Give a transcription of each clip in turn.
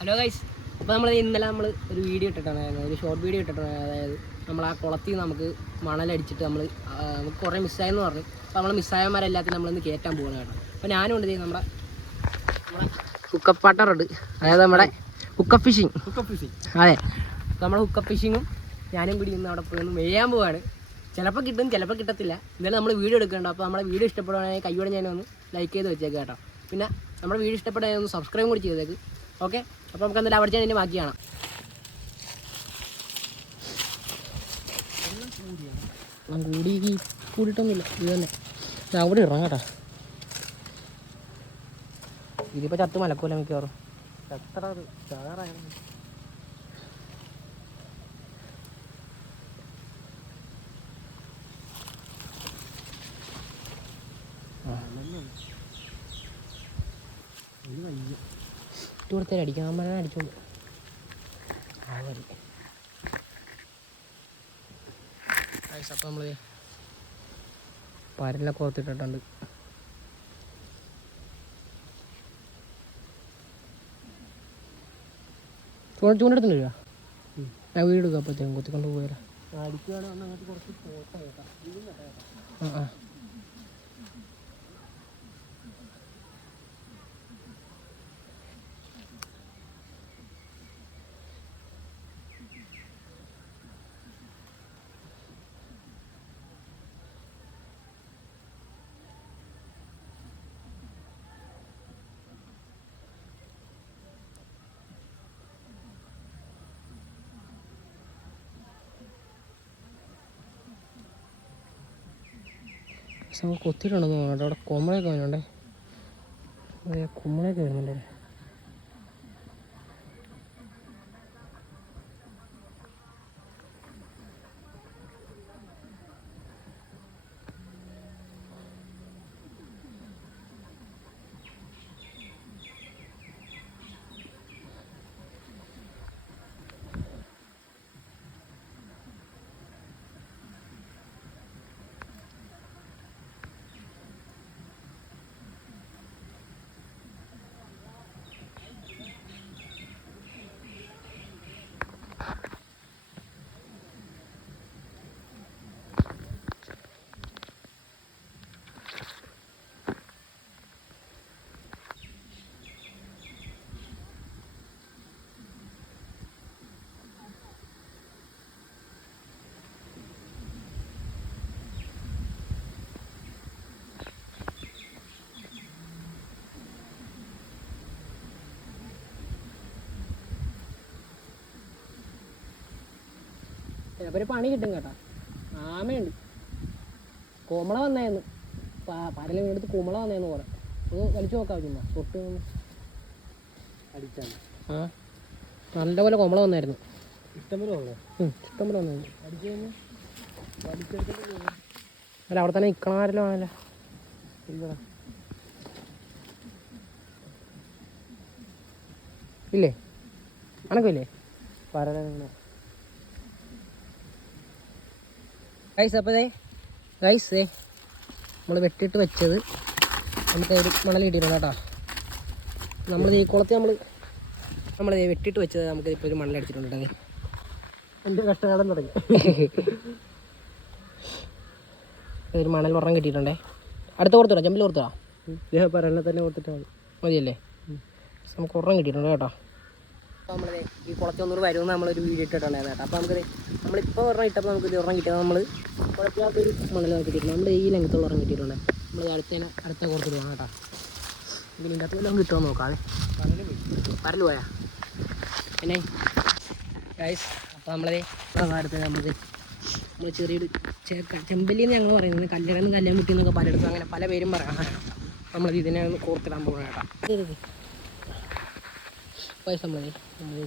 Hello guys അപ്പോൾ നമ്മൾ ഇന്നലെ നമ്മൾ ഒരു വീഡിയോ ഇട്ടിട്ടാണ്. ഒരു ഷോർട്ട് വീഡിയോ ഇട്ടിട്ടാണ്. അതായത് നമ്മൾ ആ കുളത്തിൽ നമുക്ക് മണലടിച്ചിട്ട് നമ്മൾ നമുക്ക് കുറേ മിസ്സായെന്ന് പറഞ്ഞു. അപ്പോൾ നമ്മൾ മിസ്സായമാരെല്ലാത്തിനും നമ്മളിന്ന് കയറ്റാൻ പോകണം കേട്ടോ. അപ്പോൾ ഞാനും ഉണ്ട് നമ്മുടെ നമ്മുടെ ഹുക്കപ്പ് പാട്ടറുണ്ട് അതായത് നമ്മുടെ ഹുക്കപ്പ് ഫിഷിങ് അതെ. അപ്പോൾ നമ്മുടെ ഹുക്കപ്പ് ഫിഷിങ്ങും ഞാനും കൂടി ഇന്ന് അവിടെ പോയി ഒന്ന് മെയ്യാൻ പോവാണ്. ചിലപ്പോൾ കിട്ടും ചിലപ്പോൾ കിട്ടത്തില്ല. ഇന്നലെ നമ്മൾ വീഡിയോ എടുക്കേണ്ട അപ്പോൾ നമ്മുടെ വീഡിയോ ഇഷ്ടപ്പെടുവാണെങ്കിൽ കൈയോടെ ഞാനൊന്ന് ലൈക്ക് ചെയ്ത് വെച്ചേക്കാം കേട്ടോ. പിന്നെ നമ്മുടെ വീഡിയോ ഇഷ്ടപ്പെടുകയാണെങ്കിൽ ഒന്ന് സബ്സ്ക്രൈബ് കൂടി ചെയ്തേക്ക്. ഓക്കെ അപ്പോൾ നമുക്ക് എന്തായാലും അവിടെ ചെന്ന് ബാക്കി കാണാം കൂടി കൂടിയിട്ടൊന്നുമില്ല. ഇത് തന്നെ. ഇത് അവിടെ ഇറങ്ങാം കേട്ടോ. ഇതിപ്പോൾ ചത്ത് മലക്കൂല മിക്കവാറും. എത്ര ചാറായിരുന്നു ഇട്ട് കൊടുത്തേരം അടിക്കാം. അമ്മനെ അടിച്ചോളൂ. ആ മതി അപ്പം നമ്മൾ പരലൊക്കെ ഓർത്തിട്ടിട്ടുണ്ട് ചൂണ്ട ചൂണ്ടെടുത്തിട്ട് വരിക. ഞാൻ വീട് അപ്പോഴത്തേക്കും കൊത്തിക്കൊണ്ട് പോയാലോ ആ ആ. പക്ഷെ നമുക്ക് കൊത്തിയിട്ടുണ്ടെന്ന് തോന്നുന്നുണ്ട് അവിടെ കുമ്മളൊക്കെ വരുന്നുണ്ടേ അതെ കുമ്മളൊക്കെ വരുന്നുണ്ട് ചിലപ്പോൾ ഒരു പണി കിട്ടും കേട്ടോ. ആമയുണ്ട്. കോമള വന്നായിരുന്നു പരല വീടെടുത്ത് കുമള വന്നേന്ന് പോലെ. ഒന്ന് വലിച്ചു നോക്കാം ചുമ്മാ. തൊട്ട്. അടിച്ചാണ്. ആ? നല്ലപോലെ കോമള വന്നായിരുന്നു. ഇഷ്ടംപോലെ ഇഷ്ടംപോലെ വന്നായിരുന്നു. അല്ല അവിടെ തന്നെ നിൽക്കണമാരല്ലോ ആണല്ലോ? ഇല്ലേ? അണക്കില്ലേ പരലിങ്ങനെ ഗൈസ് അപ്പോൾ ദേ ഗൈസ് ദേ നമ്മൾ വെട്ടിട്ട് വെച്ചത് നമുക്ക് മണൽ കിട്ടിയിട്ടുണ്ട് കേട്ടോ. നമ്മൾ ഈ കുളത്തിൽ നമ്മൾ നമ്മൾ വെട്ടിട്ട് വെച്ചത് നമുക്ക് ഇപ്പോൾ ഒരു കേട്ടോ. എന്റെ കഷ്ടകാലം തുടങ്ങി. ഒരു മണൽ ഉറം കിട്ടിയിട്ടുണ്ടേ. അടുത്ത കൊടുത്തോടാ ജമ്പിൽ കൊടുത്തോടാ. ഇദ്ദേഹം തന്നെ കൊടുത്തിട്ടാണ് മതി. മതിയല്ലേ? നമുക്ക് ഉറം കിട്ടിയിട്ടുണ്ട് കേട്ടോ. നമ്മൾ ഈ വരും വരുമെന്ന് നമ്മളൊരു വീഡിയോ ഇട്ടിട്ടുണ്ടായിരുന്നു കേട്ടോ. അപ്പോൾ നമുക്ക് നമ്മളിപ്പോൾ ഒരെണ്ണം ഇട്ടപ്പോൾ നമുക്ക് ഒരെണ്ണം കിട്ടിയത് നമ്മൾ കുഴപ്പമില്ലാത്തൊരു മണൽ കിട്ടിയിട്ടുണ്ട് നമ്മൾ ഈ ലെങ്കത്തുള്ള ഒരെണ്ണം കിട്ടിയിട്ടുണ്ട്. നമ്മൾ അടുത്തതിനെ അടുത്ത കുറച്ച് പോകണം കേട്ടോ. ഇതിന്റെ അകത്ത് വല്ലതും കിട്ടുമോ നോക്കാതെ പരൽ പോയാ? പിന്നെ ഗൈസ് അപ്പോൾ നമ്മളത് അടുത്തത് നമുക്ക് നമ്മൾ ചെറിയൊരു ചെമ്പല്ലി എന്ന് ഞങ്ങൾ പറയുന്നത് കല്യാണം കല്യാൺ കുട്ടി എന്നൊക്കെ പലയിടത്തും അങ്ങനെ പല പേരും പറയാം. നമ്മളത് ഇതിനെ ഒന്ന് കോർത്തിടാൻ പോകണം കേട്ടോ. പൈസ നമ്മൾ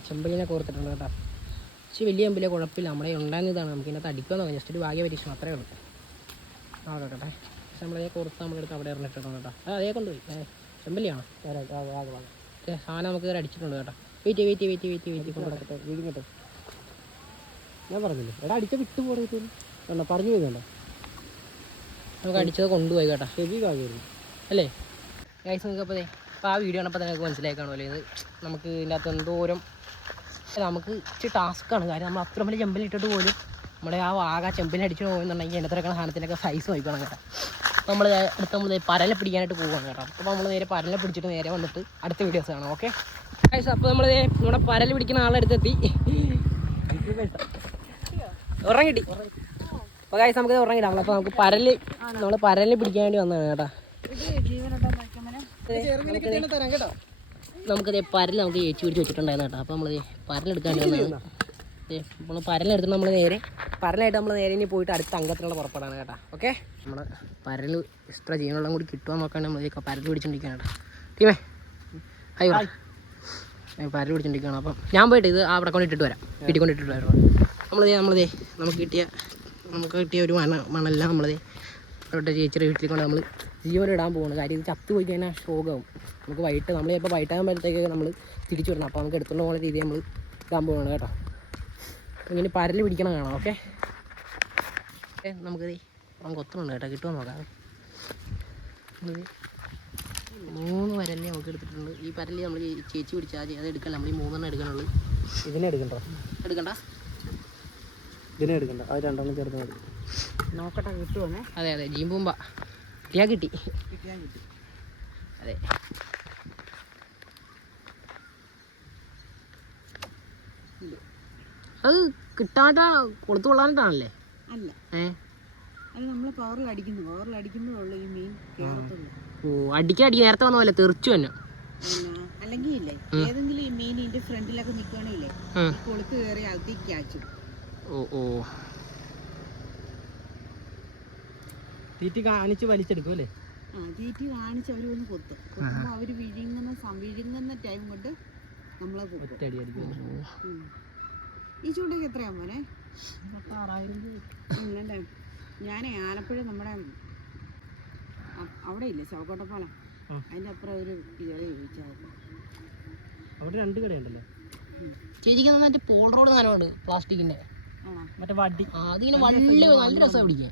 ചെമ്പലിനെ കോർത്തിട്ടുണ്ട് കേട്ടോ. പക്ഷേ വലിയ ചെമ്പിലെ കുഴപ്പമില്ല. നമ്മുടെ ഉണ്ടായിരുന്നതാണ് നമുക്ക് ഇതിനകത്ത് അടിക്കാൻ നോക്കാം ജസ്റ്റ് ഒരു ഭാഗ്യ പരീക്ഷണം അത്രേ ഉള്ളൂ. ആ കേട്ടെ പക്ഷെ നമ്മളതേ കോർത്ത് നമ്മളെടുത്ത് അവിടെ ഇറങ്ങിയിട്ടുണ്ട് കേട്ടോ. ആ അതേ കൊണ്ടുപോയി. ചെമ്പലിയാണോ? സാധനം നമുക്ക് ഇതുവരെ അടിച്ചിട്ടുണ്ട് കേട്ടോ. Wait wait wait wait wait കൊണ്ടുപോകട്ടെ വീടിങ്ങട്ടെ ഞാൻ പറഞ്ഞില്ലേ എടാ അടിച്ച വിട്ടു കണ്ടോ പറഞ്ഞു പോയതുണ്ടോ നമുക്ക് അടിച്ചത് കൊണ്ടുപോയി കേട്ടോ. ഹെവി കാര്യമായിരുന്നു അല്ലേ? ഗൈസ് നിങ്ങൾക്ക് അപ്പോൾ അപ്പോൾ ആ വീഡിയോ കണ്ടപ്പോൾ നിങ്ങൾക്ക് മനസ്സിലായി കാണുമല്ലോ. ഇത് നമുക്ക് ഇതിന്റെ അകത്ത് എന്തോരം നമുക്ക് ഇച്ചിരി ടാസ്ക്കാണ് കാര്യം നമ്മൾ അത്ര വലിയ ചെമ്പിലിട്ടിട്ട് പോലും നമ്മുടെ ആ ആകെ ചെമ്പിലടിച്ചു പോകുന്നുണ്ടെങ്കിൽ എന്റെ കിടക്കുന്ന സാധനത്തിനൊക്കെ സൈസ് നോക്കണം കേട്ടോ. നമ്മൾ അടുത്ത് നമ്മൾ പരലെ പിടിക്കാനായിട്ട് പോവുകയാണ് കേട്ടോ. അപ്പോൾ നമ്മൾ നേരെ പരല പിടിച്ചിട്ട് നേരെ വന്നിട്ട് അടുത്ത വീഡിയോസ് കാണാം ഓക്കെ അപ്പോൾ നമ്മൾ നമ്മുടെ പരൽ പിടിക്കുന്ന ആളെ അടുത്തെത്തി ഉറങ്ങിട്ടി. അപ്പോൾ ഗൈസ് നമുക്ക് ഉറങ്ങിടാം. അപ്പോൾ നമുക്ക് പരൽ നമ്മൾ പരൽ പിടിക്കാൻ വേണ്ടി വന്നതാണ് കേട്ടോ. നമുക്കത് പരൽ നമുക്ക് ഏച്ചി പിടിച്ച് വെച്ചിട്ടുണ്ടായിരുന്നു കേട്ടോ. അപ്പോൾ നമ്മൾ പരലെടുക്കാൻ നമ്മൾ പരലെടുത്ത് നമ്മൾ പരലെടുത്തിട്ട് നമ്മൾ നേരെ പരലായിട്ട് നമ്മൾ നേരെ ഇനി പോയിട്ട് അടുത്ത അംഗത്തിനുള്ള പുറപ്പെടാണ് കേട്ടോ. ഓക്കെ? നമ്മൾ പരൽ എക്സ്ട്രാ ജീവനുള്ള കൂടി കിട്ടുവാൻ നോക്കാൻ നമ്മൾ പരൽ പിടിച്ചോണ്ടിരിക്കുകയാണ് കേട്ടോ. ടീമേ ഹൈ വാ. പരൽ പിടിച്ചോണ്ടിരിക്കുകയാണ് അപ്പം ഞാൻ പോയിട്ട് ഇത് അവിടെ കൊണ്ട് ഇട്ടിട്ട് വരാം. വീട്ടിൽ കൊണ്ട് ഇട്ടിട്ട് വരാം നമ്മളിതേ നമ്മളിതേ നമുക്ക് കിട്ടിയ നമുക്ക് കിട്ടിയ ഒരു മണ മണെല്ലാം നമ്മളിതേ അവിടെ ചേച്ചിയുടെ വീട്ടിൽ കൊണ്ട് നമ്മൾ ജീവനിടാൻ ഇടാൻ പോകുന്നത് കാര്യം ഇത് ചത്ത് പോയി കഴിഞ്ഞാൽ ശോകമാവും നമുക്ക് വൈകിട്ട് നമ്മൾ ചിലപ്പോൾ വൈകിട്ടാകുമ്പോഴത്തേക്ക് നമ്മൾ തിരിച്ചു വിടണം അപ്പോൾ നമുക്ക് എടുത്തുകൊണ്ട് പോകുന്ന രീതി നമ്മൾ ഇടാൻ പോകണം കേട്ടോ. ഇങ്ങനെ പരൽ പിടിക്കണം കാണാം ഓക്കെ? ഓക്കെ നമുക്ക് ഒത്തുണ്ട് കേട്ടോ. കിട്ടുമോ നോക്കാം. മൂന്ന് പരലിനെ നമുക്ക് എടുത്തിട്ടുണ്ട്. ഈ പരൽ നമ്മൾ ചേച്ചി പിടിച്ചാൽ അത് എടുക്കണം നമ്മൾ ഈ മൂന്നെണ്ണം എടുക്കാനുള്ളൂ ഇതിനെ എടുക്കണ്ടോ. എടുക്കണ്ട? ഇതിനെ എടുക്കണ്ട. അത് രണ്ടെണ്ണം ചേർത്ത് മതി. നോക്കട്ടെ കിട്ടുവന്നേ അതെ അതെ ജീമ്പൂമ്പ. കിട്ടിയാ കിട്ടി. കിട്ടിയാ കിട്ടി. അതെ. അത് കിട്ടാത്ത കൊടുത്തു കൊള്ളാനിട്ടാണല്ലേ? അല്ല. ഏ? അത് നമ്മൾ പവറിൽ അടിക്കുന്നു. പവറിൽ അടിക്കുമ്പോഴുള്ള ഈ മീൻ ഓ അടിക്കാൻ അടിക്കാൻ നേരത്തെ വന്ന പോലെ തെറിച്ചു തന്നെ അല്ലെങ്കിൽ ഇല്ലേ ഏതെങ്കിലും ഈ മീൻ ഇതിന്റെ ഫ്രണ്ടിലൊക്കെ നിൽക്കുകയാണെങ്കിലേ കൊളുത്ത് കയറി അകത്തേക്ക് കാച്ചു ഓ ഓ. തീറ്റി കാണിച്ച് വലിച്ചെടുക്കും അല്ലേ? ആ തീറ്റി കാണിച്ച് അവർ വന്ന് കൊത്തും. കൊത്തുമ്പോൾ അവർ വിഴുങ്ങുന്ന വിഴുങ്ങുന്ന ടൈം കൊണ്ട് നമ്മളെ ഒറ്റടി അടിക്കും. ഈ ചൂണ്ടയ്ക്ക് എത്രയാ മോനെ? ആറായിരം ഞാൻ ആലപ്പുഴ നമ്മുടെ അവിടെ ഇല്ലേ ചവക്കോട്ടപ്പാലം അതിന്റെ അതിന്റെ അപ്പുറം ഒരു ഇതളെ ചോദിച്ചായിരുന്നു. അവിടെ രണ്ട് കടയുണ്ടല്ലോ. ചേച്ചിക്ക് നന്നായിട്ട് പോൾ റോഡ് സാധനമുണ്ട് പ്ലാസ്റ്റിക്കിന്റെ. മറ്റേ വടി. അതിങ്ങനെ വള്ളി നല്ല രസമാണ് പിടിക്കാൻ.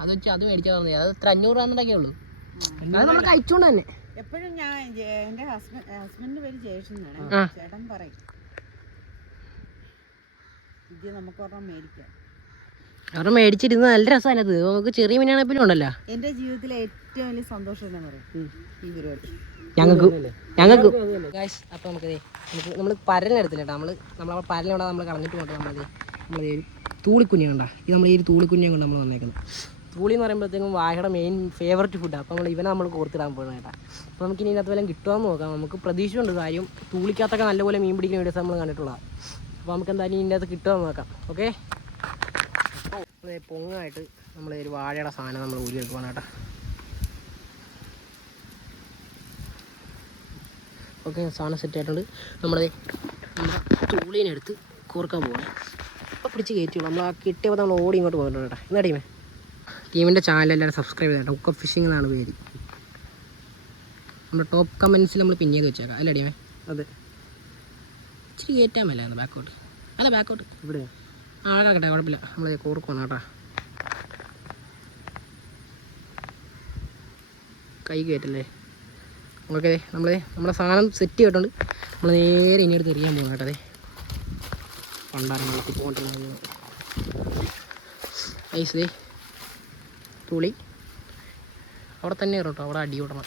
അത് വെച്ച് അത് മേടിച്ചാൽ അത് ഇത്ര അഞ്ഞൂറ് രൂപ ഉള്ളൂ. ആ. അത് നമ്മൾ കഴിച്ചോണ്ട് തന്നെ. എപ്പോഴും ഞാൻ എന്റെ എന്റെ ഹസ്ബൻഡ് ഹസ്ബൻഡിന്റെ പേര് ജയേഷൻ എന്നാണ് ചേട്ടൻ പറയും. ഇത് നമുക്ക് ഒരെണ്ണം മേടിക്കാം. അവരുടെ മേടിച്ചിരുന്ന നല്ല രസമാണ് അത്. നമുക്ക് ചെറിയ മീനാണെങ്കിലും ഉണ്ടല്ലോ. എന്റെ ജീവിതത്തിലെ ഏറ്റവും വലിയ സന്തോഷം എന്താണെന്ന് പറയും ഈ പരിപാടി. ഞങ്ങൾക്ക് ഞങ്ങൾക്ക് അപ്പൊ അപ്പോൾ നമുക്ക് നമുക്ക് നമ്മൾ പരലെടുത്തില്ല കേട്ടോ. നമ്മൾ നമ്മൾ പരലിനോടെ നമ്മൾ കളഞ്ഞിട്ട് കൊണ്ട് നമ്മളത് നമ്മൾ ഒരു തൂളിക്കുഞ്ഞ് കണ്ട ഇത് നമ്മൾ ഈ തൂളിക്കുഞ്ഞെ കൊണ്ട് നമ്മൾ വന്നേക്കുന്നത് തൂളി എന്ന് പറയുമ്പോഴത്തേക്കും വായയുടെ മെയിൻ ഫേവററ്റ് ഫുഡാണ് അപ്പോൾ നമ്മൾ ഇവനെ നമ്മൾ കോർത്തിടാൻ പോകുന്നത് കേട്ടാ. അപ്പോൾ നമുക്ക് ഇനി ഇതിനകത്ത് വല്ലതും കിട്ടുമെന്ന് നോക്കാം. നമുക്ക് പ്രതീക്ഷയുണ്ട് കാര്യം. തൂളിക്കകത്തൊക്കെ നല്ലപോലെ മീൻ പിടിക്കുന്ന വീഡിയോസ് നമ്മൾ കണ്ടിട്ടുള്ളതാണ് അപ്പോൾ നമുക്ക് എന്തായാലും ഇതിന്റെ അകത്ത് കിട്ടുമെന്ന് നോക്കാം. ഓക്കെ? പൊങ്ങായിട്ട് നമ്മൾ ഒരു വാഴയുടെ സാധനം നമ്മൾ ഊരി വെക്കുവാണ് കേട്ടോ. ഓക്കെ സാധനം സെറ്റ് ആയിട്ടുണ്ട്. നമ്മുടെ തൂളീനെ എടുത്ത് കോർക്കാൻ പോകണം അപ്പോൾ പിടിച്ച് കയറ്റുള്ളൂ നമ്മൾ ആ കിട്ടിയപ്പോൾ നമ്മൾ ഓടി ഇങ്ങോട്ട് പോകുന്നുണ്ട് കേട്ടോ. എന്നാ ടീമേ ടീമിന്റെ ചാനൽ എല്ലാവരും സബ്സ്ക്രൈബ് ചെയ്തോ ഉക്ക ഫിഷിംഗ് എന്നാണ് പേര്. നമ്മുടെ ടോപ്പ് കമൻസിൽ നമ്മൾ പിൻ ചെയ്ത് വെച്ചേക്കാം. അല്ല ടീമേ അതെ. ഇച്ചിരി കയറ്റാൻ മേലായിരുന്നു ബാക്കോട്ട് അല്ല ബാക്കോട്ട് ഇവിടെ. ആ കിടക്കട്ടെ കുഴപ്പമില്ല. നമ്മൾ കൂർക്കുവാണ് കേട്ടോ. കൈ കയറ്റല്ലേ? ഓക്കെ നമ്മൾ നമ്മുടെ സാധനം സെറ്റ് ചെയ്തിട്ടുണ്ട്. നമ്മൾ നേരെ ഇനി എടുത്ത് എറിയാൻ പോകും കേട്ടോ പണ്ടാരം വെള്ളത്തിൽ ഐസ് തുളി. അവിടെ തന്നെ ഇറങ്ങും കേട്ടോ അവിടെ അടി വിടണം.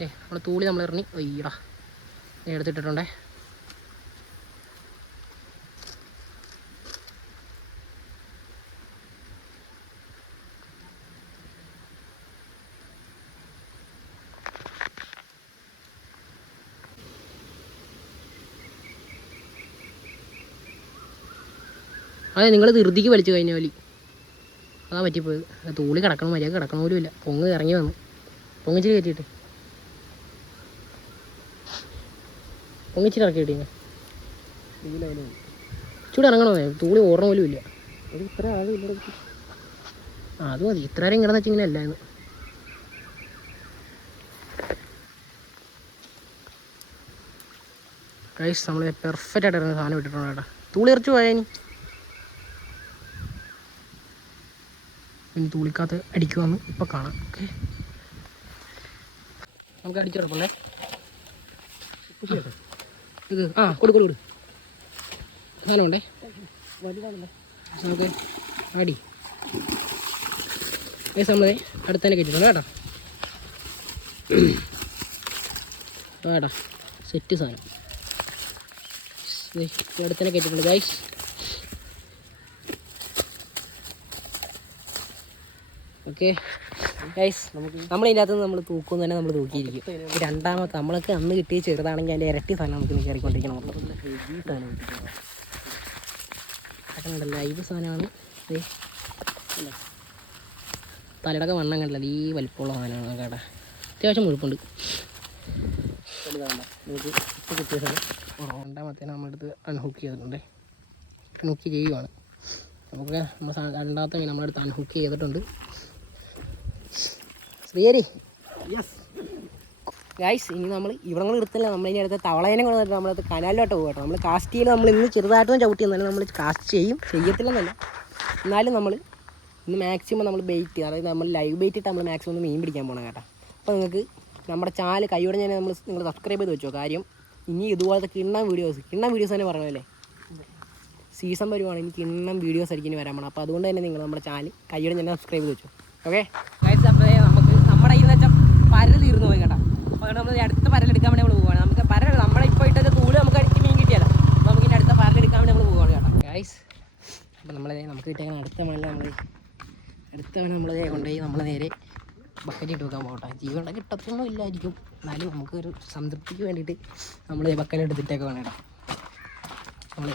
ഏ അവിടെ തൂളി നമ്മൾ ഇറങ്ങി അയ്യടാ. എടുത്തിട്ടിട്ടുണ്ടേ. അതെ നിങ്ങൾ ധൃതിക്ക് വലിച്ചു കഴിഞ്ഞ വലി അതാ പറ്റിപ്പോയത്. തൂളി കിടക്കണം മര്യാദ കിടക്കണ പോലും ഇല്ല. പൊങ്ങ് ഇറങ്ങി വന്നു. പൊങ്ങിച്ചിരി കയറ്റിയിട്ട് പൊങ്ങിച്ചിരി ഇറക്കി കിട്ടി ഈ ലൈനും ചൂട് ഇറങ്ങണോ? തൂളി ഓർമ്മ പോലും ഇല്ല. ഇത്ര ആ അത് മതി. ഇത്ര നേരം കിടന്നു വെച്ചിങ്ങനെ അല്ലായിരുന്നു നമ്മൾ പെർഫെക്റ്റ് ആയിട്ട് ഇറങ്ങുന്ന സാധനം ഇട്ടിട്ടുണ്ട് കേട്ടോ. തൂളി ഇറച്ചു പോയാ ഇനി തൂളിക്കകത്ത് അടിക്കുവാന്ന് ഇപ്പൊ കാണാം. ഓക്കെ. നമുക്ക് അടിച്ചു കിടപ്പുണ്ടേ ഇത് ആ കൊടു കൊടു കൊടു നമുക്ക് അടി. ഏ നമ്മളെ അടുത്തന്നെ കെട്ടിട്ടുണ്ട് കേട്ടോ. കേട്ടോ. സെറ്റ് സാധനം. അടുത്തന്നെ കെട്ടിട്ടുണ്ട് ഗൈസ് ഓക്കെ. ഗൈസ് ഇതിനകത്ത് അകത്ത് നമ്മൾ തൂക്കും തന്നെ നമ്മൾ തൂക്കിയിരിക്കും. രണ്ടാമത്തെ നമ്മളൊക്കെ അന്ന് കിട്ടിയ ചെറുതാണെങ്കിൽ അതിന്റെ ഇരട്ടി സാധനം നമുക്ക് കയറിക്കൊണ്ടിരിക്കണം അതൊക്കെ ലൈവ് സാധനമാണ്? തലയുടെ വണ്ണം കണ്ടില്ല ഈ വലിപ്പമുള്ള സാധനമാണ് കേട്ടാ. അത്യാവശ്യം മുഴുപ്പുണ്ട്. നമുക്ക് ഇപ്പോൾ കിട്ടിയ അൺഹുക്ക് ചെയ്തിട്ടുണ്ട്. അൺഹുക്ക് ചെയ്യുവാണ്. നമുക്ക് നമ്മൾ രണ്ടാമത്തെ മീൻ നമ്മളെടുത്ത് അൺഹുക്ക് ചെയ്തിട്ടുണ്ട്. ശ്രീഹരി ഗൈസ് ഇനി നമ്മൾ ഇവിടെ കൂടെ എടുത്തില്ല. നമ്മൾ ഇനി അടുത്ത തവളേനെ കൊണ്ട് വന്നിട്ട് നമ്മളത് കനാലിലോട്ട് പോകട്ടോ. കേട്ടോ നമ്മൾ കാസ്റ്റ് ചെയ്യൽ നമ്മൾ ഇന്ന് ചെറുതായിട്ടും ചവിട്ടി. എന്നാലും നമ്മൾ കാസ്റ്റ് ചെയ്യും. ചെയ്യത്തില്ലെന്നല്ല. എന്നാലും നമ്മൾ ഇന്ന് മാക്സിമം നമ്മൾ ബെയ്റ്റ് അതായത് നമ്മൾ ലൈവ് ബെയ്റ്റ് ഇട്ട് നമ്മൾ മാക്സിമം ഒന്ന് മീൻ പിടിക്കാൻ പോകണം കേട്ടോ. അപ്പോൾ നിങ്ങൾക്ക് നമ്മുടെ ചാനൽ കൈയോടെ ഞാൻ നമ്മൾ നിങ്ങൾ സബ്സ്ക്രൈബ് ചെയ്ത് വെച്ചോ. കാര്യം ഇനി ഇതുപോലത്തെ കിണ്ണം വീഡിയോസ് കിണ്ണം വീഡിയോസ് തന്നെ പറഞ്ഞല്ലേ സീസൺ വരുവാണെങ്കിൽ കിണ്ണം വീഡിയോസ് ആയിരിക്കും വരാൻ പോകണം അപ്പോൾ അതുകൊണ്ട് തന്നെ നിങ്ങൾ നമ്മുടെ ചാനൽ കൈയോടെ ഞാൻ സബ്സ്ക്രൈബ് ചെയ്ത് വെച്ചു. ഓക്കെ അപ്പോൾ നമുക്ക് നമ്മുടെ ഈ വെച്ചാൽ പരൽ തീർന്നു പോയി കേട്ടോ. അപ്പോൾ നമ്മൾ അടുത്ത പരലെടുക്കാൻ വേണ്ടി നമ്മൾ പോവുകയാണ് നമുക്ക് പരൽ നമ്മളെ ഇപ്പോൾ ഇട്ടത് തൂൾ നമുക്ക് അടിച്ച് മീൻ കിട്ടിയല്ലോ. നമുക്ക് ഇനി അടുത്ത പരലെടുക്കാൻ വേണ്ടി നമ്മൾ പോവുകയാണ് കേട്ടോ. ഗൈസ് അപ്പോൾ നമ്മൾ നമുക്ക് കിട്ടിയ അടുത്ത മണ്ണിൽ നമ്മൾ അടുത്ത മണ്ണ് നമ്മൾ കൊണ്ടുപോയി നമ്മൾ നേരെ ബക്കറ്റ് ഇട്ട് വെക്കാൻ പോകട്ടെ. ജീവനുള്ള കിട്ടത്തൊന്നും ഇല്ലായിരിക്കും. എന്നാലും നമുക്കൊരു സംതൃപ്തിക്ക് വേണ്ടിയിട്ട് നമ്മൾ ബക്കറ്റ് എടുത്തിട്ടൊക്കെ വേണം കേട്ടോ. നമ്മൾ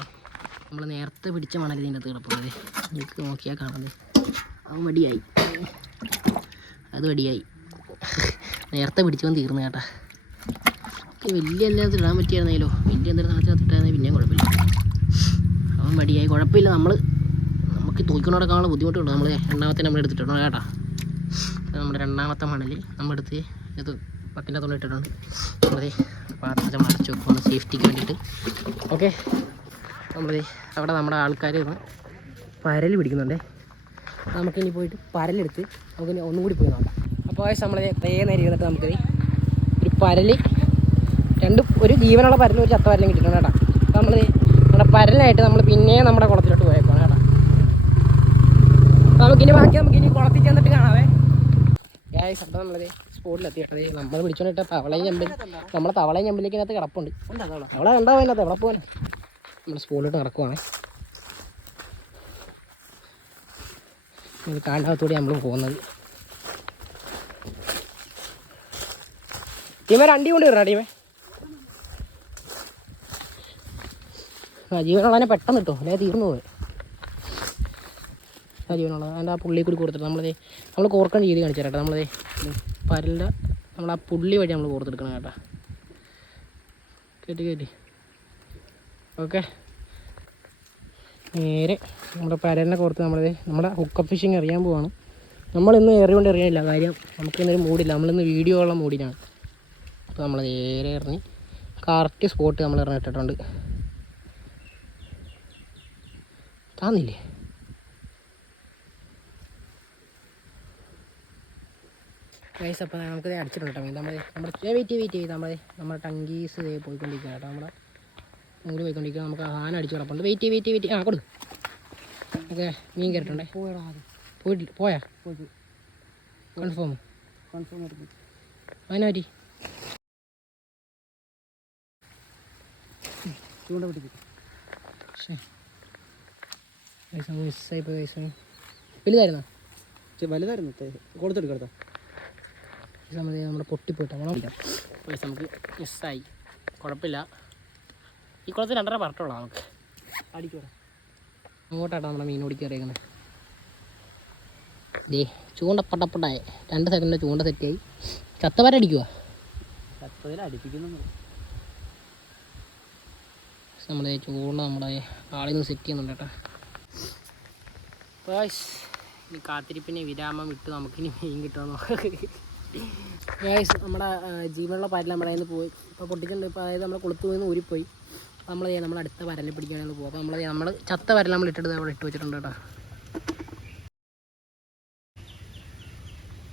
നമ്മൾ നേരത്തെ പിടിച്ച മണൽ ഇതിന്റെ അകത്ത് കിടപ്പുള്ളത് നിങ്ങൾക്ക് നോക്കിയാൽ കാണുന്നത് അത് മടിയായി. അത് മടിയായി. നേരത്തെ പിടിച്ചവൻ തീർന്നു കേട്ടാ. വലിയ എന്തെങ്കിലും ഇടാൻ പറ്റിയായിരുന്നല്ലോ വലിയ എന്തെങ്കിലും നാട്ടിനകത്ത് ഇട്ടായിരുന്നെങ്കിൽ പിന്നെയും കുഴപ്പമില്ല. അവൻ മടിയായി. കുഴപ്പമില്ല. നമ്മൾ നമുക്ക് തൂക്കിക്കൊണ്ടടക്കാനുള്ള ബുദ്ധിമുട്ടുണ്ട് നമ്മൾ രണ്ടാമത്തെ നമ്മൾ എടുത്തിട്ടുണ്ട്. കേട്ടാ? നമ്മുടെ രണ്ടാമത്തെ മണൽ നമ്മളെടുത്ത് ഇത് പക്കിന്റെ തുണി ഇട്ടിട്ടുണ്ട്. നമ്മൾ പാത്രത്തിൽ അടച്ചു വെക്കുകയാണ് സേഫ്റ്റിക്ക് വേണ്ടിയിട്ട്. ഓക്കെ. നമ്മൾ അവിടെ നമ്മുടെ ആൾക്കാർ പരൽ പിടിക്കുന്നുണ്ടേ. നമുക്കിനി പോയിട്ട് പരലെടുത്ത് നമുക്കിനി ഒന്നും കൂടി പോയി നോക്കാം. അപ്പോൾ നമ്മൾ കുറേ നേരം ഇരുന്നിട്ട് നമുക്ക് ഒരു പരൽ രണ്ട് ഒരു ജീവനുള്ള പരലും ഒരു ചത്ത പരലും കിട്ടിയിട്ടുണ്ട് കേട്ടോ. അപ്പോൾ നമ്മൾ നമ്മുടെ പരലിനായിട്ട് നമ്മൾ പിന്നെയും നമ്മുടെ കുളത്തിലോട്ട് പോയേക്കാണ് കേട്ടോ. അപ്പോൾ നമുക്കിനി ബാക്കി നമുക്കിനി കുളത്തിൽ ചെന്നിട്ട് കാണാവേ. ഏഹ് അപ്പോൾ നമ്മളത് സ്പോട്ടിലെത്തി. കേട്ടത് നമ്മൾ പിടിച്ചോണ്ടിട്ട തവളയും ചെമ്പിൽ നമ്മളെ തവളയും ചെമ്പിലേക്കിനകത്ത് കിടപ്പുണ്ട്. തവള? കണ്ടാവും അതിനകത്ത് എവിടെ പോകാൻ നമ്മൾ സ്പോട്ടിലോട്ട് കിടക്കുവാണ്. ഇത് നമ്മൾ പോകുന്നത്. ടീമെ രണ്ടി കൊണ്ട് വരണം ടീമേ. സജീവനുള്ളതിനെ ജീവനുള്ളതിനെ പെട്ടെന്ന് കിട്ടും. അല്ലെ തീർന്നു പോയി. സജീവനുള്ളത് ജീവനുള്ളത് അതിന്റെ ആ പുള്ളി കൂടി കൊടുത്തിട്ട് നമ്മളത് നമ്മൾ കോർക്കേണ്ട രീതി കാണിച്ചു തരാം നമ്മളത് പരലിന്റെ നമ്മൾ ആ പുള്ളി വഴി നമ്മൾ കോർത്തെടുക്കണം കേട്ടോ. കേട്ടി കേട്ടി. ഓക്കെ. നേരെ നമ്മുടെ പരലിനെ കോർത്ത് നമ്മളത് നമ്മുടെ ഹുക്കപ്പ് ഫിഷിങ് എറിയാൻ പോവാണ്. നമ്മളിന്ന് എറിയുകൊണ്ട് എറിയാനില്ല. കാര്യം നമുക്കിന്നൊരു മൂടില്ല നമ്മളിന്ന് വീഡിയോ ഉള്ള മൂഡിലാണ് അപ്പോൾ നമ്മൾ നേരെ ഇറങ്ങി കറക്റ്റ് സ്പോട്ട് നമ്മൾ ഇറങ്ങിട്ടിട്ടുണ്ട് താന്നില്ലേ? ഗൈസ് അപ്പോൾ നമുക്ക് അടിച്ചിട്ടുണ്ട് കേട്ടോ. നമ്മൾ നമ്മുടെ വെയിറ്റ് വെയിറ്റ് ചെയ്ത് നമ്മൾ നമ്മുടെ ടങ്കീസ് ദേ പോയിക്കൊണ്ടിരിക്കുകയാണ് കേട്ടോ. നമ്മുടെ മൂടി പോയിക്കൊണ്ടിരിക്കുക നമുക്ക് ആ സാധനം അടിച്ച് കിടപ്പുണ്ട് വെയിറ്റ് വെയിറ്റ് വെയിറ്റ് ആ കൊടു. ഓക്കെ മീൻ കയറിട്ടുണ്ടേ പോയിട്ടില്ല. പോയാ? കൺഫേം കൺഫേം അതിനാറ്റി ചൂണ്ട പിടിക്കും. പൈസ മിസ്സായി പോയി പൈസ വലുതായിരുന്നോ? വലുതായിരുന്നു കൊടുത്തെടുക്കടുത്ത പൈസ മതി നമ്മുടെ പൊട്ടിപ്പോയിട്ട് അങ്ങനെ പൈസ നമുക്ക് മിസ്സായി കുഴപ്പമില്ല. ഈ കുളത്തിൽ രണ്ടര പറട്ടുള്ളൂ നമുക്ക്. അടിക്കോടാ. അങ്ങോട്ടാട്ടോ നമ്മുടെ മീൻ ഓടിക്കറിയിക്കുന്നത് ദേ ചൂണ്ട പട്ടപ്പട്ടായി രണ്ട് സെക്കൻഡിന്റെ ചൂണ്ട സെറ്റായി ചത്തവരെ ചത്തവരടിപ്പിക്കുന്നു നമ്മുടെ ചൂണ്ട നമ്മുടെ ആളിൽ നിന്ന് സെറ്റ് ചെയ്യുന്നുണ്ട് കേട്ടോ. ഇനി കാത്തിരിപ്പിനെ വിരാമം ഇട്ട് നമുക്കിനി മീൻ കിട്ടുമെന്ന് ഗായ്സ് നമ്മുടെ ജീവനുള്ള പരൽ നമ്മുടെ കയ്യിൽ നിന്ന് പോയി. ഇപ്പോൾ പൊട്ടിച്ചിട്ടുണ്ട് ഇപ്പോൾ അതായത് നമ്മൾ കൊളുത്തു പോയി ഊരിപ്പോയി. നമ്മൾ ചെയ്യാം നമ്മൾ അടുത്ത പരലിൽ പിടിക്കുകയാണെങ്കിൽ പോകും അപ്പോൾ നമ്മൾ നമ്മൾ ചത്ത പരൽ നമ്മൾ ഇട്ടിട്ട് അവിടെ ഇട്ട് വെച്ചിട്ടുണ്ട് കേട്ടോ.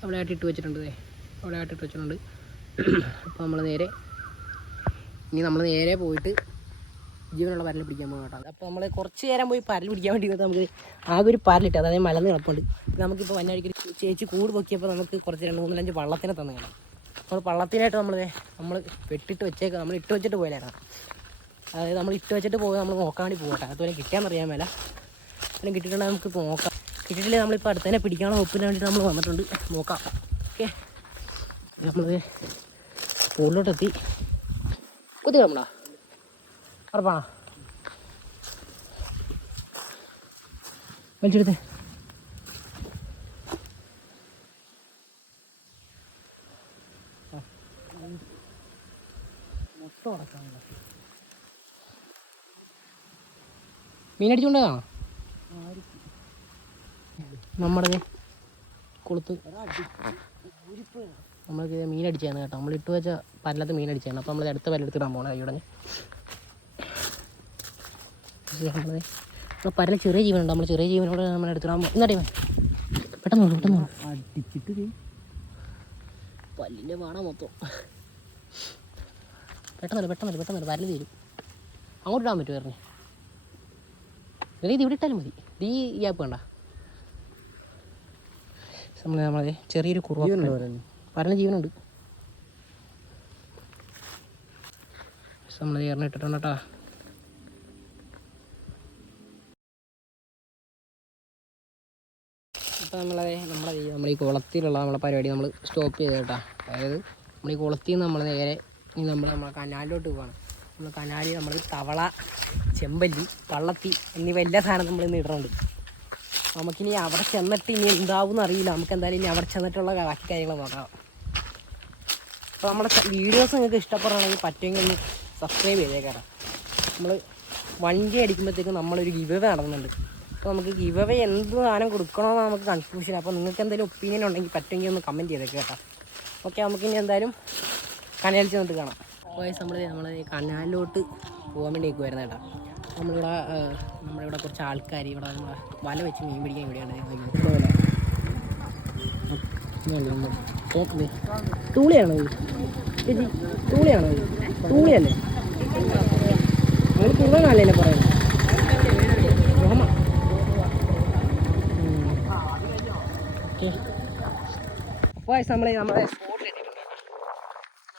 അവിടെ ആയിട്ട് ഇട്ട് വെച്ചിട്ടുണ്ട്. അവിടെ ആയിട്ട് ഇട്ട് വെച്ചിട്ടുണ്ട്. അപ്പോൾ നമ്മൾ നേരെ ഇനി നമ്മൾ നേരെ പോയിട്ട് ജീവനുള്ള പരൽ പിടിക്കാൻ പോകും കേട്ടോ. അപ്പോൾ നമ്മൾ കുറച്ച് നേരം പോയി പരൽ പിടിക്കാൻ വേണ്ടി നമുക്ക് ആകെ ഒരു പരലിട്ട് അതായത് മലന്ന് കിടപ്പുണ്ട്. നമുക്കിപ്പോൾ വന്നഴിക്ക് ചേച്ചി കൂട് പൊക്കിയപ്പോൾ നമുക്ക് കുറച്ച് രണ്ട് മൂന്നിലഞ്ച് വള്ളത്തിനെ തന്നെ കാണാം നമ്മൾ വള്ളത്തിനായിട്ട് നമ്മൾ നമ്മൾ വെട്ടിട്ട് വെച്ചേക്കാം നമ്മൾ ഇട്ട് വെച്ചിട്ട് പോയാലായിരുന്നു അതായത് നമ്മൾ ഇട്ട് വെച്ചിട്ട് പോയി നമ്മൾ നോക്കാൻ വേണ്ടി പോകട്ടെ അതുപോലെ കിട്ടിയാന്നറിയാൻ മേല. പിന്നെ കിട്ടിയിട്ടുണ്ടെങ്കിൽ നമുക്ക് നോക്കാം. കിട്ടിയിട്ടില്ലേ നമ്മളിപ്പോൾ അടുത്ത് തന്നെ പിടിക്കാനുള്ള ഒപ്പിന് വേണ്ടിയിട്ട് നമ്മൾ വന്നിട്ടുണ്ട്. നോക്കാം. ഓക്കെ. നമ്മൾ സ്കൂളിലോട്ടെത്തി. കുത്തി നമ്മളാ ഉറപ്പാണോ വലിച്ചെടുത്ത്. മൊത്തം അടക്കാനുള്ള നമ്മുടെ കൊളുത്ത്. നമ്മൾക്ക് മീൻ അടിച്ചാണ് കേട്ടോ. നമ്മൾ ഇട്ട് വെച്ച പല്ലത്ത് മീൻ അടിച്ചാണ് അപ്പോൾ നമ്മൾ അടുത്ത പല്ലെടുത്തിടാൻ പോകണം കൈയുടനെ നമ്മൾ ഇപ്പോൾ പരല ചെറിയ ജീവനുണ്ട്. നമ്മൾ ചെറിയ ജീവനോട് നമ്മൾ എടുത്തിടാൻ പോകും എന്നാ പെട്ടെന്ന് പെട്ടെന്ന്. അടിച്ചിട്ട് പല്ലിന്റെ വാണ മൊത്തം. പെട്ടെന്നല്ല പെട്ടെന്നല്ല പെട്ടെന്നല്ല പരൽ തീരും. അങ്ങോട്ട് ഇടാൻ പറ്റുമോ പറഞ്ഞേ? ഇത് ഇവിടെ ഇട്ടാലും മതി. ഇത് ഈ ഗ്യാപ്പ് വേണ്ട നമ്മൾ നമ്മളെ ചെറിയൊരു കുറവ്? പരല ജീവനുണ്ട്. നമ്മൾ ചേർന്ന് ഇട്ടിട്ടുണ്ട് കേട്ടോ. ഇപ്പോൾ നമ്മളെ നമ്മളെ നമ്മൾ ഈ കുളത്തിലുള്ള നമ്മളെ പരിപാടി നമ്മൾ സ്റ്റോപ്പ് ചെയ്ത് കേട്ടോ അതായത് നമ്മൾ ഈ കുളത്തിൽ നിന്ന് നമ്മൾ നേരെ ഇനി നമ്മൾ നമ്മളെ കനാലിലോട്ട് പോവാണ്. നമ്മൾ കനാലിൽ നമ്മൾ തവള ചെമ്പല്ലി കള്ളത്തി എന്നിവ എല്ലാ സാധനം നമ്മൾ ഇന്ന് ഇടുന്നുണ്ട് നമുക്കിനി അവിടെ ചെന്നിട്ട് ഇനി എന്താവും അറിയില്ല. നമുക്ക് എന്തായാലും ഇനി അവിടെ ചെന്നിട്ടുള്ള ബാക്കി കാര്യങ്ങൾ നോക്കാം. അപ്പോൾ നമ്മുടെ വീഡിയോസ് നിങ്ങൾക്ക് ഇഷ്ടപ്പെടുകയാണെങ്കിൽ പറ്റുമെങ്കിൽ ഒന്ന് സബ്സ്ക്രൈബ് ചെയ്തേക്കാം നമ്മൾ വണ്ടി അടിക്കുമ്പോഴത്തേക്കും നമ്മളൊരു ഗിവ് നടന്നുണ്ട് അപ്പോൾ നമുക്ക് ഗിവ് അവേ എന്ത് സാധനം കൊടുക്കണമെന്ന് നമുക്ക് കൺഫ്യൂഷൻ അപ്പോൾ നിങ്ങൾക്ക് എന്തെങ്കിലും ഒപ്പീനിയൻ ഉണ്ടെങ്കിൽ പറ്റുമെങ്കിൽ ഒന്ന് കമന്റ് ചെയ്തേക്ക് കേട്ടോ. ഓക്കെ നമുക്ക് ഇനി എന്തായാലും കനാലിച്ച് ചെന്നിട്ട് കാണാം. അപ്പോൾ നമ്മൾ നമ്മൾ ഈ കനാലിലോട്ട് പോകാൻ വേണ്ടി നിൽക്കുമായിരുന്നു കേട്ടോ. നമ്മളിവിടെ നമ്മളിവിടെ കുറച്ച് ആൾക്കാർ ഇവിടെ നമ്മളെ വല വെച്ച് മീൻ പിടിക്കാൻ ഇവിടെയാണ് തൂളിയാണോ ചേച്ചി തൂളിയാണോ തൂളിയല്ലേ? നിങ്ങൾ കുറുവനല്ലേ എന്നെ പറയുന്നത്? ഓക്കെ. അപ്പോൾ നമ്മൾ നമ്മുടെ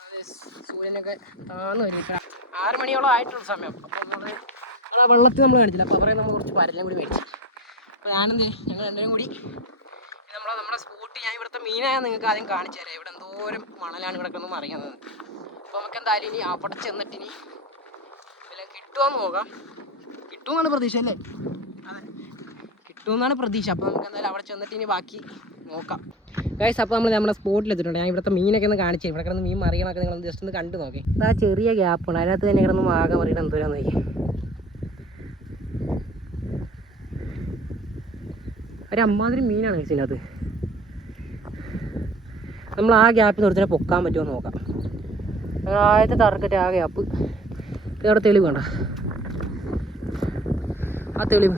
അതെ സൂര്യനൊക്കെ താന്ന് വരും ഇപ്പം ആറ് മണിയോളം ആയിട്ടുള്ള സമയം. അപ്പോൾ നമ്മൾ വെള്ളത്തിൽ നമ്മൾ കാണിച്ചില്ല. അപ്പോൾ പറയുന്നത് നമ്മൾ കുറച്ച് പരലും കൂടി മേടിച്ചു. അപ്പോൾ ഞാനെന്ത് ഞങ്ങൾ രണ്ടുപേരും കൂടി നമ്മളെ നമ്മുടെ സ്പോട്ട് ഞാൻ ഇവിടുത്തെ മീനായ നിങ്ങൾക്ക് ആദ്യം കാണിച്ചു തരാം. ഇവിടെ എന്തോരം മണലാണ് ഇവിടെ കിടക്കുന്നത് അറിയുന്നത് അപ്പോൾ നമുക്ക് എന്തായാലും ഇനി അവിടെ ചെന്നിട്ട് ഇനി വല്ല കിട്ടുമോ എന്ന് നോക്കാം. കിട്ടുമെന്നാണ് പ്രതീക്ഷ അല്ലേ? കിട്ടുമെന്നാണ് പ്രതീക്ഷ. അപ്പോൾ നമുക്ക് എന്തായാലും അവിടെ ചെന്നിട്ട് ഇനി ബാക്കി നോക്കാം. ഗൈസ് അപ്പോൾ നമ്മൾ നമ്മുടെ സ്പോട്ടിൽ എത്തിയിട്ടുണ്ട്. ഞാൻ ഇവിടുത്തെ മീനൊക്കെ ഒന്ന് കാണിച്ചു ഇവിടെ കിടന്ന് മീൻ മറിയണമൊക്കെ നിങ്ങൾ ജസ്റ്റ് ഒന്ന് കണ്ടു നോക്കി. ആ ചെറിയ ഗ്യാപ്പാണ് അതിനകത്ത് തന്നെ കിടന്ന് മാക മറിയണം എന്തോരാന്ന് നോക്കി. ഒരു അമ്മാതിരി മീനാണ് ഗൈസ് ഇതിനകത്ത്. നമ്മൾ ആ ഗ്യാപ്പിൽ നിന്ന് ഒരുത്തിനെ പൊക്കാൻ പറ്റുമോ എന്ന് നോക്കാം. ആദ്യത്തെ തറക്കറ്റ് ആ ഗ്യാപ്പ് അവിടെ തെളിവ് വേണ്ട ആ തെളിവ്.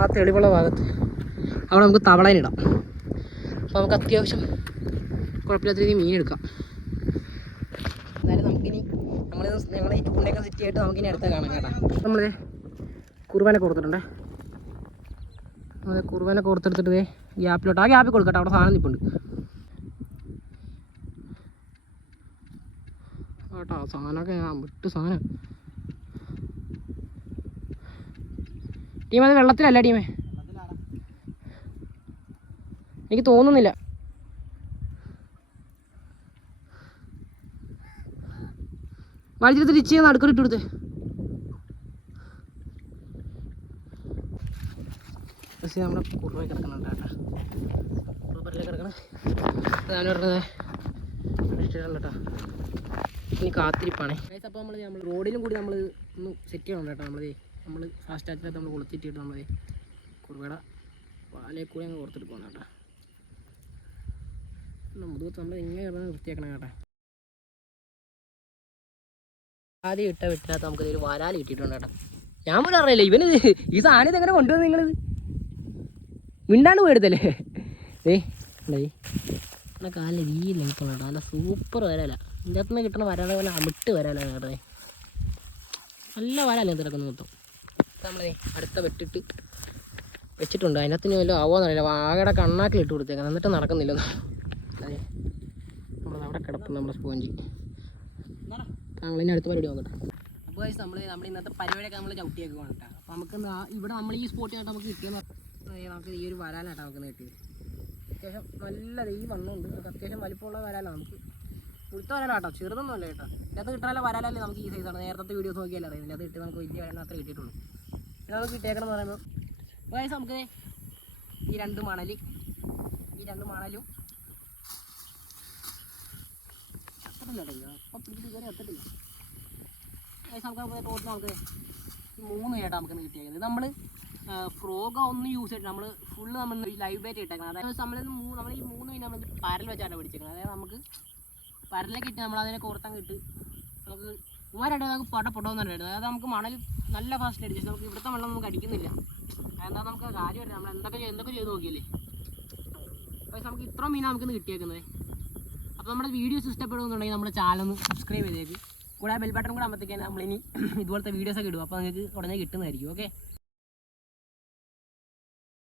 ആ തെളിവുള്ള ഭാഗത്ത് അവിടെ നമുക്ക് തവളേനിടാം അപ്പോൾ നമുക്ക് അത്യാവശ്യം കുഴപ്പമില്ലാത്ത രീതിയിൽ മീനെടുക്കാം എന്നാലും നമുക്കിനി നമ്മൾ ഞങ്ങൾ ഈ ചൂണ്ടയൊക്കെ സെറ്റ് ചെയ്തിട്ട് നമുക്കിനി അടുത്ത കാണാം കേട്ടോ. നമ്മളിത് കുർബാന കൊടുത്തിട്ടുണ്ട്. കുറുവാനെ കൊടുത്തെടുത്തിട്ട് ഗ്യാപ്പിലോട്ട് ആ ഗ്യാപ്പിൽ കൊടുക്കട്ടെ അവിടെ സാധനം നിൽപ്പുണ്ട് കേട്ടോ സാധനമൊക്കെ വിട്ട് സാധനം. ടീം അത് വെള്ളത്തിലല്ല ടീമേ. എനിക്ക് തോന്നുന്നില്ല. വലിച്ചെടുത്ത് ഇച്ചിരി നടുക്കൊരു ഇട്ട് കൊടുത്തേ. പക്ഷേ നമ്മുടെ കുറുവ കിടക്കുന്നുണ്ട് കേട്ടോ. കുറുവല്ലേ കിടക്കണം. കാത്തിരിപ്പാണേ. അപ്പോൾ നമ്മൾ നമ്മൾ റോഡിലും കൂടി നമ്മൾ ഒന്ന് സെറ്റ് ചെയ്യണം കേട്ടോ നമ്മൾ നമ്മൾ ഫാസ്റ്റ് ആറ്റിനകത്ത് നമ്മൾ കൊളുത്തിട്ടിട്ട് നമ്മൾ കുറുവട പാലേ കൂടി അങ്ങ് ഓർത്തെടുക്കണം കേട്ടോ. മുതുകത്ത് നമ്മൾ ഇങ്ങനെ കിടന്ന് വൃത്തിയാക്കണം കേട്ടോ. ആദ്യം ഇട്ട വെട്ടിനകത്ത് നമുക്ക് ഇതൊരു വരാൽ കിട്ടിയിട്ടുണ്ട് കേട്ടോ. ഞാൻ പോലും അറിയില്ല ഇവന് ഈ സാധനം ഇതെങ്ങനെ കൊണ്ടുവന്ന് നിങ്ങൾ മിണ്ടാണ്ട് പോയെടുത്തല്ലേ? ഏ ഉണ്ടായി ഈ കാലിൽ രീ കേട്ടോ നല്ല സൂപ്പർ വരാല. ഇതിന്റെ അകത്തുനിന്ന് കിട്ടണ വരാല പോലെ അമിട്ട് വരാലാണ് കേട്ടോ നല്ല വരാല തിരക്കുന്നു മൊത്തം. നമ്മളേ അടുത്ത വെട്ടിട്ട് വെച്ചിട്ടുണ്ട്. അതിനകത്ത് ഇനി വല്ലതും ആവോന്നറിയില്ല വാഗയുടെ കണ്ണാക്കിൽ ഇട്ട് കൊടുത്തേക്കാം എന്നിട്ട് നടക്കുന്നില്ല അതെ നമ്മൾ അവിടെ കിടപ്പുണ്ട് നമ്മുടെ സ്പോഞ്ച്. താങ്കളിനി അടുത്ത പരിപാടി നോക്കട്ടെ. അപ്പോൾ guys, നമ്മൾ നമ്മുടെ ഇന്നത്തെ പരിപാടിയൊക്കെ നമ്മൾ ചവിട്ടിയൊക്കെ കൊണ്ടിട്ടാ അപ്പോൾ നമുക്ക് ഇവിടെ നമ്മൾ ഈ സ്പോട്ടിനായിട്ട് നമുക്ക് കിട്ടിയെന്ന് നമുക്ക് ഈ ഒരു വരാലായിട്ടാണ് നമുക്ക് കിട്ടിയത് അത്യാവശ്യം നല്ല ഈ വണ്ണമുണ്ട്. അത്യാവശ്യം വലിപ്പമുള്ള വരാലാണ് നമുക്ക്. ഉടുത്ത വരാലാട്ടോ ചെറുതൊന്നും അല്ല കേട്ടോ. ഇതിനകത്ത് കിട്ടാനുള്ള വരാലല്ലേ നമുക്ക് ഈ സൈസാണ് നേരത്തെ വീഡിയോസ് നോക്കിയാലേ അറിയാം ഇതിനകത്ത് കിട്ടി നമുക്ക് വലിയ വരാനത്ര കിട്ടിയിട്ടുള്ളൂ. നമുക്ക് കിട്ടിയേക്കണം എന്ന് പറയുമ്പോൾ വയസ്സ് നമുക്ക് ഈ രണ്ട് മണൽ ഈ രണ്ട് മണലും. കേട്ടോ മൂന്ന് ചേട്ടാ നമുക്ക് കിട്ടിയേക്കുന്നത്. നമ്മൾ ഫ്രോഗ ഒന്നും യൂസ് ചെയ്തിട്ട് നമ്മൾ ഫുള്ള് നമ്മൾ ലൈവ് ബേറ്റ് ഇട്ടേക്കണം അതായത് നമ്മൾ നമ്മൾ ഈ മൂന്ന് പിന്നെ നമ്മൾ പരൽ വെച്ചാണ് പിടിച്ചേക്കുന്നത് അതായത് നമുക്ക് പരലൊക്കെ ഇട്ട് നമ്മൾ അതിനെ കോർത്തങ്ങ് ഇട്ട് നമുക്ക് ഉമാരായിട്ട് നമുക്ക് പട പൊട്ടമെന്നാണ് വരുന്നത് അതായത് നമുക്ക് മണൽ നല്ല ഫാസ്റ്റ് അടിച്ചു നമുക്ക് ഇവിടുത്തെ വെള്ളം നമുക്ക് അടിക്കുന്നില്ല. അതെന്താ നമുക്ക് കാര്യമായിട്ട് നമ്മൾ എന്തൊക്കെ എന്തൊക്കെ ചെയ്ത് നോക്കിയില്ലേ? അപ്പോൾ നമുക്ക് ഇത്ര മീനാണ് നമുക്കിന്ന് കിട്ടിയേക്കുന്നത്. അപ്പോൾ നമ്മുടെ വീഡിയോസ് ഇഷ്ടപ്പെടുന്നുണ്ടെങ്കിൽ നമ്മുടെ ചാനൽ സബ്സ്ക്രൈബ് ചെയ്തേക്ക്. കൂടാതെ ബെൽ ബട്ടൺ കൂടെ അമർത്തിക്കാൻ നമ്മളിനി ഇതുപോലത്തെ വീഡിയോസൊക്കെ ഇടും. അപ്പോൾ നിങ്ങൾക്ക് ഉടനെ കിട്ടുന്നതായിരിക്കും. ഓക്കെ